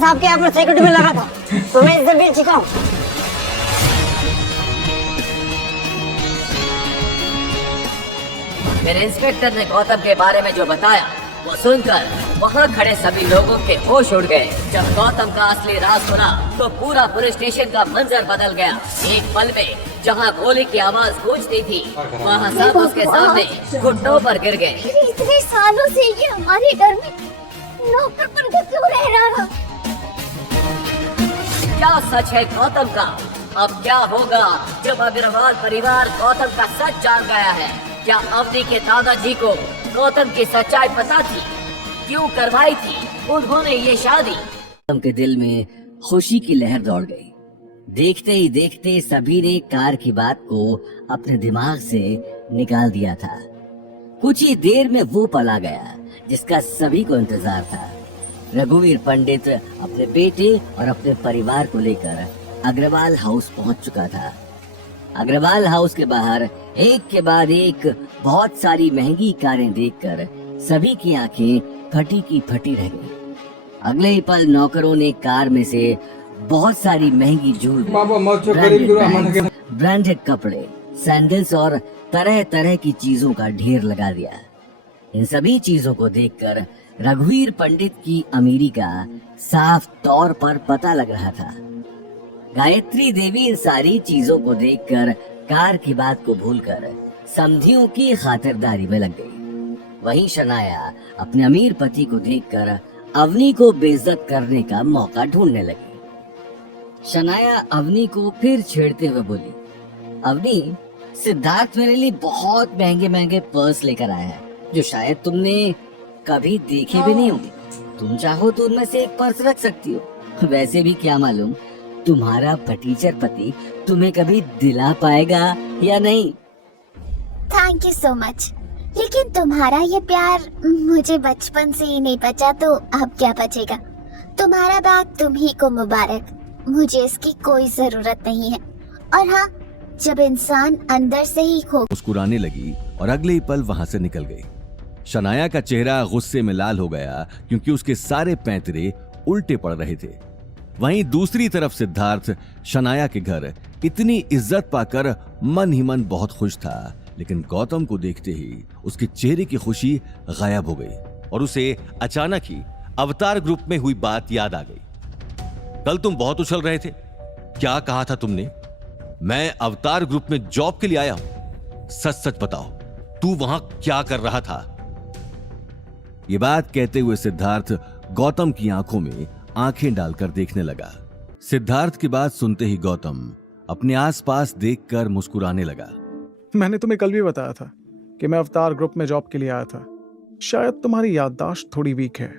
Doctor साहब के यहाँ पर सिक्योरिटी में लगा था, तो मैं इज्जत भी चुका हूँ। मेरे इंस्पेक्टर ने गौतम के बारे में जो बताया वो सुनकर वहाँ खड़े सभी लोगों के होश उड़ गए। जब गौतम का असली राज सुना तो पूरा पुलिस स्टेशन का मंजर बदल गया। एक पल में जहाँ गोली की आवाज गूंजती थी वहाँ सब उसके सामने घुटनों पर गिर गए। इतने सालों से ये हमारे घर में नौकर पर क्यों रह रहा? क्या सच है गौतम का? अब क्या होगा जब अग्रवाल परिवार गौतम का सच जान गया है? क्या अवनी के दादाजी को गौतम की सच्चाई पता थी? क्यों करवाई थी उन्होंने ये शादी? गौतम के दिल में खुशी की लहर दौड़ गई। देखते ही देखते सभी ने कार की बात को अपने दिमाग से निकाल दिया था। कुछ ही देर में वो पल आ गया जिसका सभी को इंतजार था। रघुवीर पंडित अपने बेटे और अपने परिवार को लेकर अग्रवाल हाउस पहुंच चुका था। अग्रवाल हाउस के बाहर एक के बाद एक बहुत सारी महंगी कारें देखकर सभी की आंखें फटी की फटी रह गई। अगले ही पल नौकरों ने कार में से बहुत सारी महंगी ज्वेलरी, ब्रांडेड कपड़े, सैंडल्स और तरह तरह की चीजों का ढेर लगा दिया। इन सभी चीजों को देखकर रघुवीर पंडित की अमीरी का साफ तौर पर पता लग रहा था। गायत्री देवी इन सारी चीजों को देखकर कार की बात को भूलकर समधियों की खातिरदारी में लग गई। वहीं शनाया अपने अमीर पति को देखकर अवनी को बेइज्जत करने का मौका ढूंढने लगी। शनाया अवनी को फिर छेड़ते हुए बोली, अवनी, सिद्धार्थ मेरे लिए बहुत महंगे महंगे पर्स लेकर आया है जो शायद तुमने कभी देखे भी नहीं होंगे। तुम चाहो तो उनमें से एक पर्स रख सकती हो। वैसे भी क्या मालूम तुम्हारा फटीचर पति तुम्हें कभी दिला पाएगा या नहीं। थैंक यू सो मच, लेकिन तुम्हारा ये प्यार मुझे बचपन से ही नहीं बचा तो अब क्या बचेगा? तुम्हारा बैग तुम ही को मुबारक, मुझे इसकी कोई जरूरत नहीं है। और हाँ, जब इंसान अंदर से ही खो मुस्कुराने लगी और अगले ही पल वहां से निकल गई। शनाया का चेहरा गुस्से में लाल हो गया क्योंकि उसके सारे पैंतरे उल्टे पड़ रहे थे। वहीं दूसरी तरफ सिद्धार्थ शनाया के घर इतनी इज्जत पाकर मन ही मन बहुत खुश था, लेकिन गौतम को देखते ही उसके चेहरे की खुशी गायब हो गई और उसे अचानक ही अवतार ग्रुप में हुई बात याद आ गई। कल तुम बहुत उछल रहे थे, क्या कहा था तुमने? मैं अवतार ग्रुप में जॉब के लिए आया हूं, सच सच बताओ, तू वहां क्या कर रहा था? ये बात कहते हुए सिद्धार्थ गौतम की आंखों में आंखें डालकर देखने लगा। सिद्धार्थ की बात सुनते ही गौतम अपने आसपास देखकर मुस्कुराने लगा। मैंने तुम्हें कल भी बताया था कि मैं अवतार ग्रुप में जॉब के लिए आया था। शायद तुम्हारी याददाश्त थोड़ी वीक है।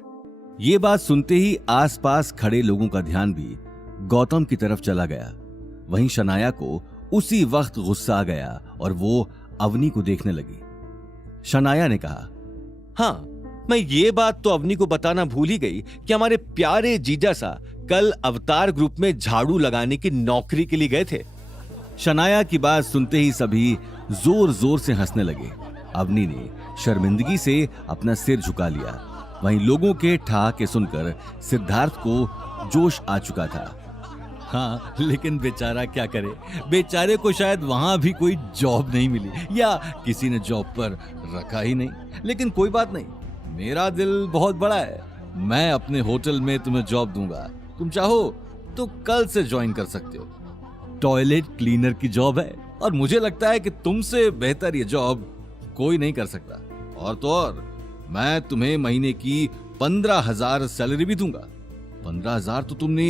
ये बात सुनते ही आसपास खड़े लोगों का ध्यान भी गौतम की तरफ चला गया। वहीं शनाया को उसी वक्त गुस्सा आ गया और वो अवनी को देखने लगी। शनाया ने कहा, हाँ, मैं ये बात तो अवनी को बताना भूल ही गई कि हमारे प्यारे जीजा सा कल अवतार ग्रुप में झाड़ू लगाने की नौकरी के लिए गए थे। शनाया की बात सुनते ही सभी जोर जोर से हंसने लगे। अवनी ने शर्मिंदगी से अपना सिर झुका लिया। वहीं लोगों के ठहाके सुनकर सिद्धार्थ को जोश आ चुका था। हाँ, लेकिन बेचारा क्या करे, बेचारे को शायद वहां भी कोई जॉब नहीं मिली या किसी ने जॉब पर रखा ही नहीं। लेकिन कोई बात नहीं, मेरा दिल बहुत बड़ा है, मैं अपने होटल में तुम्हें जॉब दूंगा। तुम चाहो तो कल से ज्वाइन कर सकते हो। टॉयलेट क्लीनर की जॉब है और मुझे लगता है कि तुमसे बेहतर ये जॉब कोई नहीं कर सकता। और तो और, मैं तुम्हें महीने की 15,000 सैलरी भी दूंगा। 15,000 तो तुमने